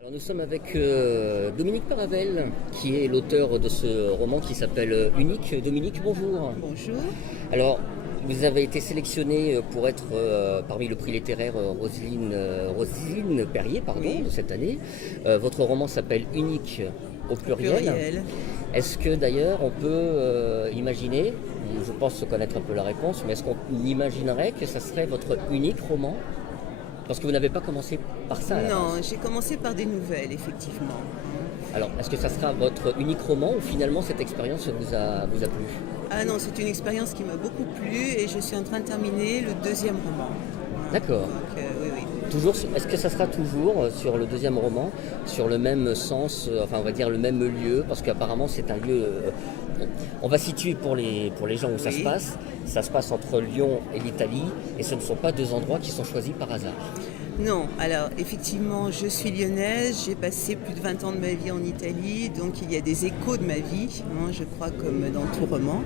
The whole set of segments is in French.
Alors nous sommes avec Dominique Paravel, qui est l'auteur de ce roman qui s'appelle Unique. Dominique, bonjour. Bonjour. Alors, vous avez été sélectionné pour être parmi le prix littéraire Roselyne Perrier Oui. de cette année. Votre roman s'appelle Unique au pluriel. Pluriel. Est-ce que d'ailleurs on peut imaginer, je pense connaître un peu la réponse, mais est-ce qu'on imaginerait que ça serait votre unique roman? Parce que vous n'avez pas commencé par ça à la base. Non, j'ai commencé par des nouvelles, effectivement. Alors, est-ce que ça sera votre unique roman ou finalement cette expérience vous a plu? Ah non, c'est une expérience qui m'a beaucoup plu et je suis en train de terminer le deuxième roman. D'accord. Donc, oui, oui. Toujours, est-ce que ça sera toujours sur le deuxième roman, sur le même sens, enfin on va dire le même lieu, parce qu'apparemment c'est un lieu, on va situer pour les gens où ça se passe. Ça se passe entre Lyon et l'Italie et ce ne sont pas deux endroits qui sont choisis par hasard. Non, alors effectivement, je suis lyonnaise, j'ai passé plus de 20 ans de ma vie en Italie, donc il y a des échos de ma vie, je crois, comme dans tout roman.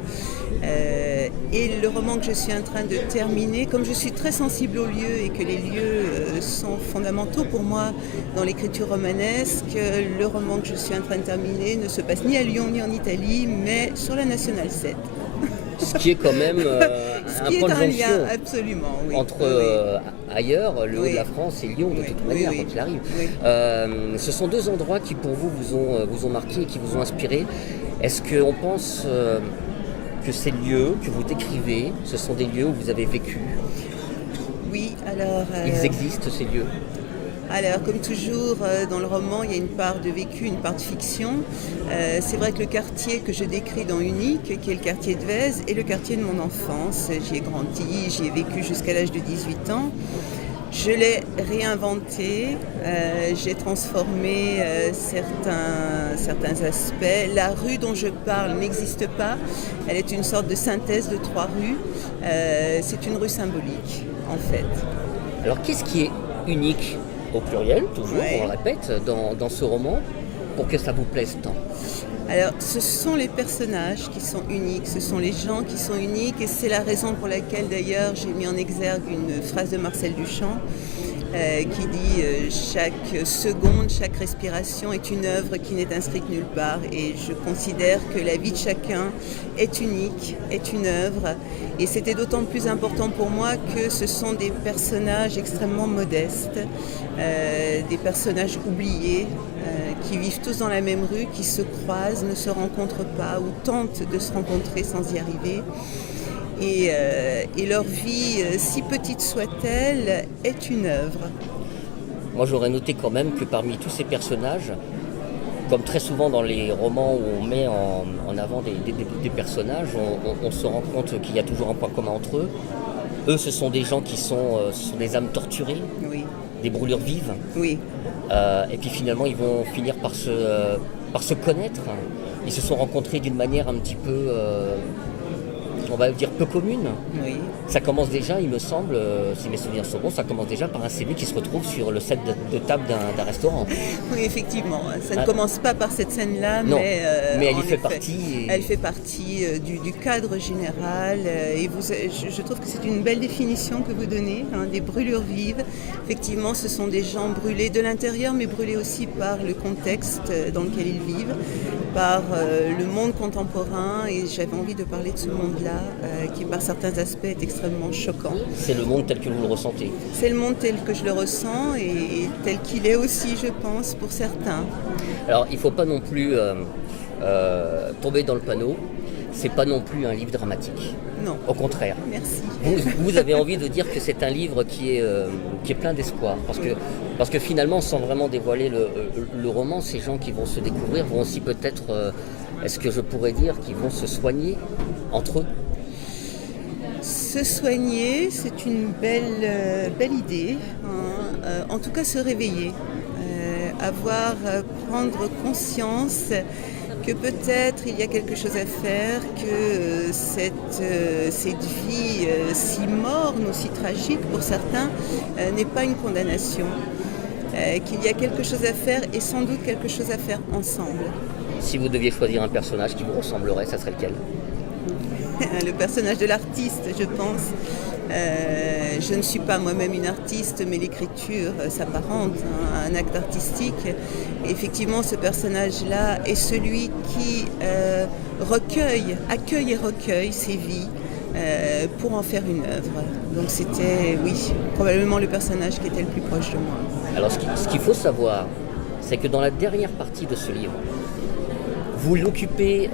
Et le roman que je suis en train de terminer, comme je suis très sensible aux lieux et que les lieux sont fondamentaux pour moi dans l'écriture romanesque, le roman que je suis en train de terminer ne se passe ni à Lyon ni en Italie, mais sur la Nationale 7. Ce qui est quand même Ce un qui est point de un jonction lien, absolument, oui. entre Oui. ailleurs, le haut de Oui. la France et Lyon de Oui. toute Oui, manière oui. quand il arrive. Oui. Ce sont deux endroits qui pour vous ont marqué et qui vous ont inspiré. Est-ce qu'on pense que ces lieux que vous décrivez, ce sont des lieux où vous avez vécu? Oui, alors... Ils existent ces lieux? Alors, comme toujours dans le roman, il y a une part de vécu, une part de fiction. C'est vrai que le quartier que je décris dans Unique, qui est le quartier de Vèze, est le quartier de mon enfance. J'y ai grandi, j'y ai vécu jusqu'à l'âge de 18 ans. Je l'ai réinventé, j'ai transformé certains aspects. La rue dont je parle n'existe pas, elle est une sorte de synthèse de trois rues. C'est une rue symbolique, en fait. Alors qu'est-ce qui est unique, au pluriel, toujours, Ouais. on le répète, dans ce roman, pour que ça vous plaise tant? Alors, ce sont les personnages qui sont uniques, ce sont les gens qui sont uniques, et c'est la raison pour laquelle d'ailleurs j'ai mis en exergue une phrase de Marcel Duchamp qui dit chaque seconde, chaque respiration est une œuvre qui n'est inscrite nulle part. Et je considère que la vie de chacun est unique, est une œuvre. Et c'était d'autant plus important pour moi que ce sont des personnages extrêmement modestes, des personnages oubliés, qui vivent tous dans la même rue, qui se croisent, ne se rencontrent pas ou tentent de se rencontrer sans y arriver. Et leur vie, si petite soit-elle, est une œuvre. Moi j'aurais noté quand même que parmi tous ces personnages, comme très souvent dans les romans où on met en avant des personnages, on se rend compte qu'il y a toujours un point commun entre eux. Eux, ce sont des gens ce sont des âmes torturées, Oui, des brûlures vives. oui, Et puis finalement, ils vont finir par se connaître. Ils se sont rencontrés d'une manière un petit peu, on va dire, peu commune. oui. Ça commence déjà, il me semble, si mes souvenirs sont bons, ça commence déjà par un CV qui se retrouve sur le set de table d'un restaurant. Oui, effectivement. Ça Ah. ne commence pas par cette scène-là, Non, mais elle y en fait effet, partie. Elle fait partie du cadre général. Et je trouve que c'est une belle définition que vous donnez, des brûlures vives. Effectivement, ce sont des gens brûlés de l'intérieur, mais brûlés aussi par le contexte dans lequel ils vivent, par le monde contemporain. Et j'avais envie de parler de ce monde-là, qui par certains aspects est extrêmement choquant. C'est le monde tel que vous le ressentez. C'est le monde tel que je le ressens et tel qu'il est aussi, je pense, pour certains. Alors, il ne faut pas non plus tomber dans le panneau. C'est pas non plus un livre dramatique. Non, Au contraire. merci. Vous avez envie de dire que c'est un livre qui est plein d'espoir. Parce que finalement, sans vraiment dévoiler le roman, ces gens qui vont se découvrir vont aussi peut-être, est-ce que je pourrais dire, qu'ils vont se soigner entre eux? Se soigner, c'est une belle idée. En tout cas, se réveiller. Prendre conscience que peut-être il y a quelque chose à faire, que cette vie si morne ou si tragique pour certains n'est pas une condamnation. Qu'il y a quelque chose à faire et sans doute quelque chose à faire ensemble. Si vous deviez choisir un personnage qui vous ressemblerait, ça serait lequel? le personnage de l'artiste, je pense. Je ne suis pas moi-même une artiste, mais l'écriture s'apparente à un acte artistique. Et effectivement, ce personnage-là est celui qui accueille et recueille ses vies pour en faire une œuvre. Donc c'était, oui, probablement le personnage qui était le plus proche de moi. Alors ce qu'il faut savoir, c'est que dans la dernière partie de ce livre, vous l'occupez,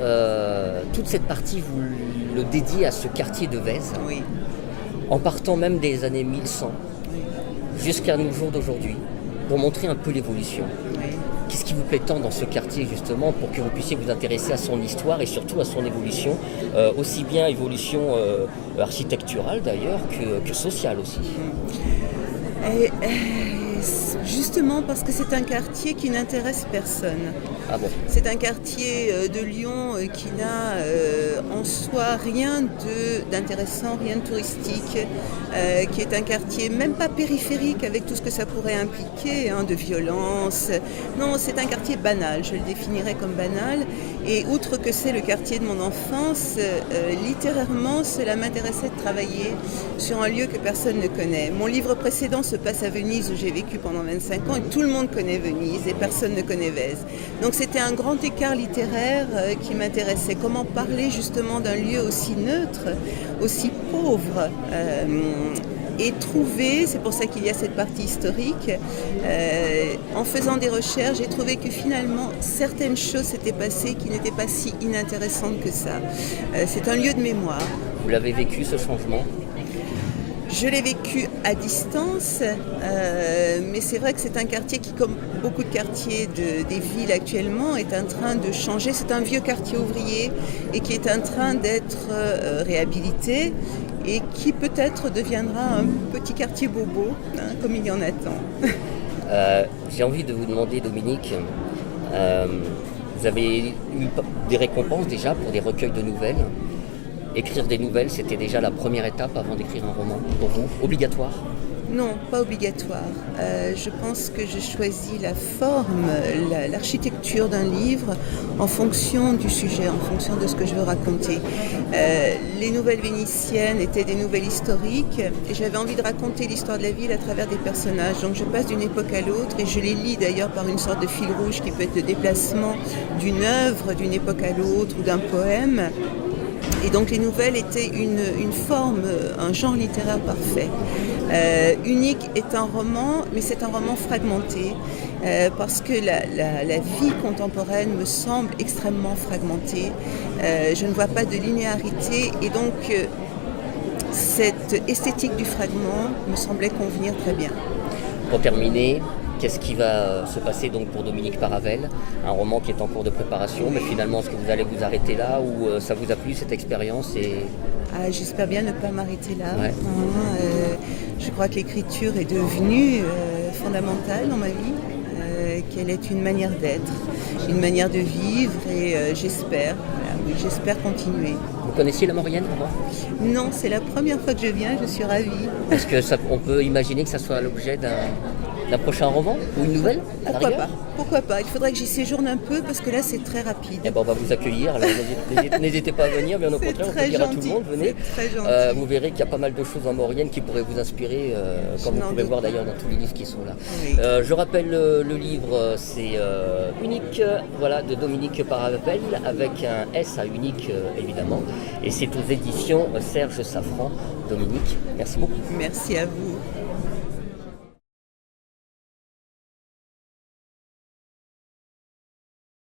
toute cette partie, vous le dédiez à ce quartier de Vèze, Oui. en partant même des années 1100 jusqu'à nos jours d'aujourd'hui, pour montrer un peu l'évolution. Oui. Qu'est-ce qui vous plaît tant dans ce quartier justement pour que vous puissiez vous intéresser à son histoire et surtout à son évolution, aussi bien évolution architecturale d'ailleurs que sociale aussi. Et, justement parce que c'est un quartier qui n'intéresse personne. Ah bon? C'est un quartier de Lyon qui n'a en soi rien d'intéressant, rien de touristique, qui est un quartier même pas périphérique avec tout ce que ça pourrait impliquer, hein, de violence. Non, c'est un quartier banal, je le définirais comme banal. Et outre que c'est le quartier de mon enfance, littérairement, cela m'intéressait de travailler sur un lieu que personne ne connaît. Mon livre précédent se passe à Venise où j'ai vécu pendant 25 ans et tout le monde connaît Venise et personne ne connaît Vèze. Donc c'était un grand écart littéraire qui m'intéressait. Comment parler justement d'un lieu aussi neutre, aussi pauvre et trouver, c'est pour ça qu'il y a cette partie historique, en faisant des recherches, j'ai trouvé que finalement certaines choses s'étaient passées qui n'étaient pas si inintéressantes que ça. C'est un lieu de mémoire. Vous l'avez vécu ce changement? Je l'ai vécu à distance, mais c'est vrai que c'est un quartier qui, comme beaucoup de quartiers des villes actuellement, est en train de changer. C'est un vieux quartier ouvrier et qui est en train d'être réhabilité et qui peut-être deviendra un petit quartier bobo, hein, comme il y en a tant. J'ai envie de vous demander, Dominique, vous avez eu des récompenses déjà pour des recueils de nouvelles. Écrire des nouvelles, c'était déjà la première étape avant d'écrire un roman, pour vous? Obligatoire? Non, pas obligatoire. Je pense que je choisis la forme, l'architecture d'un livre en fonction du sujet, en fonction de ce que je veux raconter. Les nouvelles vénitiennes étaient des nouvelles historiques et j'avais envie de raconter l'histoire de la ville à travers des personnages. Donc je passe d'une époque à l'autre et je les lis d'ailleurs par une sorte de fil rouge qui peut être le déplacement d'une œuvre, d'une époque à l'autre ou d'un poème. Et donc les nouvelles étaient une forme, un genre littéraire parfait. Unique est un roman, mais c'est un roman fragmenté, parce que la vie contemporaine me semble extrêmement fragmentée. Je ne vois pas de linéarité et donc cette esthétique du fragment me semblait convenir très bien. Pour terminer, qu'est-ce qui va se passer donc pour Dominique Paravel? Un roman qui est en cours de préparation, mais finalement, est-ce que vous allez vous arrêter là ou ça vous a plu cette expérience J'espère bien ne pas m'arrêter là. Ouais. Je crois que l'écriture est devenue fondamentale dans ma vie, qu'elle est une manière d'être, une manière de vivre et j'espère continuer. Vous connaissiez la Maurienne avant? Non, c'est la première fois que je viens, je suis ravie. Est-ce qu'on peut imaginer que ça soit l'objet d'un prochain roman ou une nouvelle? Pourquoi pas? Il faudrait que j'y séjourne un peu parce que là c'est très rapide. Eh ben, on va vous accueillir, alors n'hésitez pas à venir, bien au contraire, on peut dire à tout le monde, venez. Vous verrez qu'il y a pas mal de choses en Maurienne qui pourraient vous inspirer, comme vous pouvez voir d'ailleurs dans tous les livres qui sont là. Oui. Je rappelle le livre, c'est Unique, voilà, de Dominique Paravel, avec un S à Unique évidemment, et c'est aux éditions Serge Safran. Dominique, merci beaucoup. Merci à vous.